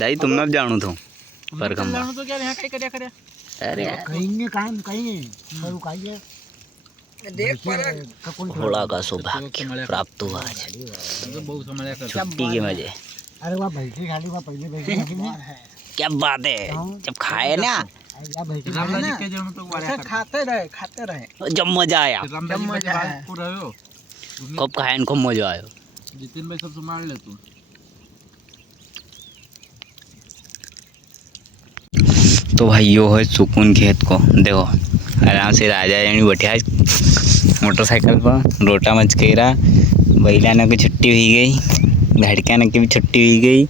दाई तुमने अब जाणू तो पर कम तो क्या यहाँ कहीं करे अरे कहीं काम कहीं पर उकाइए देख पर घोड़ा का सौभाग्य प्राप्त हुआ आज तो बहुत समय कर छुट्टी के मजे। अरे वहाँ बैठी खाली वहाँ पहले बैठी क्या बात है, जब खाए ना रामलाल जी के जणू तो वाला खाते रहे जब मजा आया, रामलाल जी के बाल पूरा हो खूब खाए खूब मजा आयो। जितिन भाई सब संभाल ले तू। तो भाई यो है सुकून खेत को देखो आराम से राजा रानी बैठा मोटरसाइकिल पर रोटा मच के रहा बैलाना की छुट्टी हुई गई धड़काना की भी छुट्टी हुई गई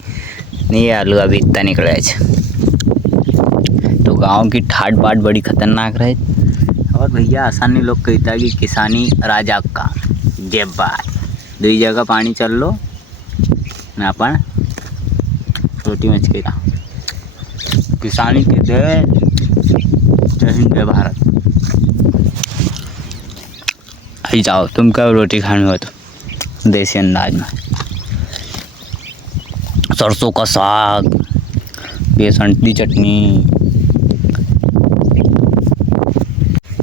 नहीं आलू अभी इतना निकला है। तो गांव की ठाट बाट बड़ी खतरनाक रहे और भैया आसानी लोग कहता है कि किसानी राजा का जय बाय दो जगह पानी चल लो ना अपन रोटी मच के रहा किसानी के जय जय हिंद जय भारत। आई जाओ तुम क्या रोटी खाने हो तो देसी अंदाज में सरसों का साग बेसन की चटनी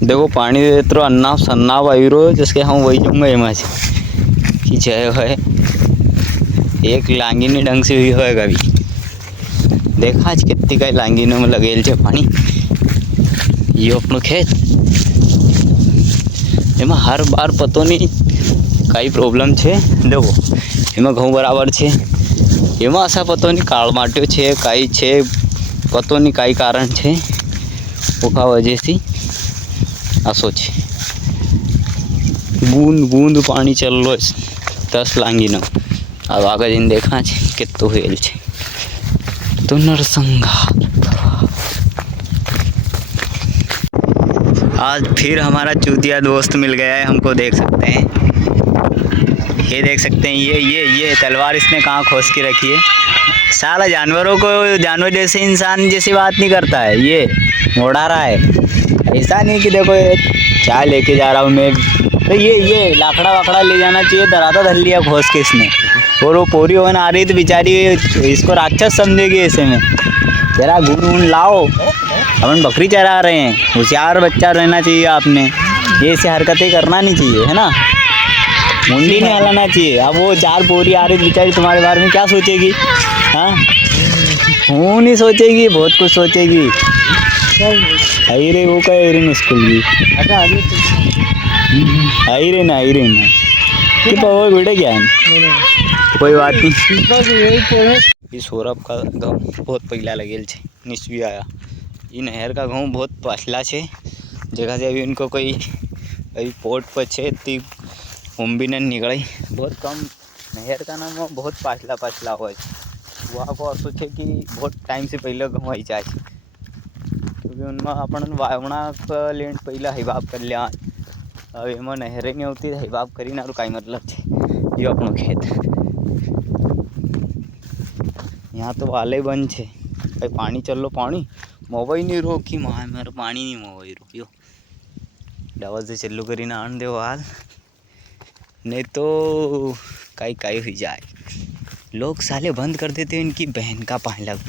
देखो पानी तो अन्ना सन्ना वायरो जिसके हम वही जाऊँगा एम कि जय है एक लांगिनी ढंग से हुई होएगा अभी देखा आज कितनी का लांगिनों में लगेल छे पानी। ये अपनो खेत एम हर बार पतो नहीं कई प्रॉब्लम छे देखो एम घऊँ बराबर छे एम ऐसा पतो नहीं काल माट्यो छे कई छे पतो नहीं कई कारण छे ओका वजह से आसो छे बूंद बूंद पानी चल लो 10 लांगिनो अब आगे दिन देखा छे कितो हेल छे तो नरसंहार। आज फिर हमारा चूतिया दोस्त मिल गया है हमको देख सकते हैं ये देख सकते हैं ये तलवार इसने कहाँ खोस के रखी है साला जानवरों को जानवर जैसे इंसान जैसी बात नहीं करता है ये मोड़ा रहा है ऐसा नहीं कि देखो ये क्या लेके जा रहा हूँ मैं तो ये लाकड़ा वाकड़ा ले जाना चाहिए दराता धर लिया खोस के इसने और वो पोरी होने आ रही तो बेचारी इसको राक्षस समझेगी ऐसे में जरा गुन लाओ अपन बकरी चरा रहे हैं होशियार बच्चा रहना चाहिए आपने ये ऐसी हरकतें करना नहीं चाहिए है ना मुंडी नहीं हलाना चाहिए। अब वो 4 पोरी आ रही बेचारी तुम्हारे बारे में क्या सोचेगी हाँ वो नहीं सोचेगी बहुत कुछ सोचेगी आई रे वो क्या रे स्कूल की आई रे ना कि पावर बेटे क्या है कोई बात नहीं। ये सौरभ का गाँव बहुत पहला लगेल छे निश भी आया ये नहर का गाँव बहुत पाछला छे जगह से अभी उनको कोई अभी पोर्ट पर छे ती भी नहीं निकली बहुत कम नहर का नाम बहुत पाछला हुआ है वहाँ को सोचे कि बहुत टाइम से पहले गाँव आई जाए क्योंकि उनमें अपन वावणा का लैंड पहला हिबाब कर लिया अब एम नहरें नहीं होती तो हिबाब करी ना कई मतलब है ये अपनो खेत यहाँ तो वाले बंद है भाई पानी चल लो पानी मोबाइल नहीं रोकी माँ मेरा पानी नहीं मोबाइल रोकियो डबल से चल्लू करी ना आन दे हाल नहीं तो काई काई हुई जाए लोग साले बंद कर देते इनकी बहन का पानी लग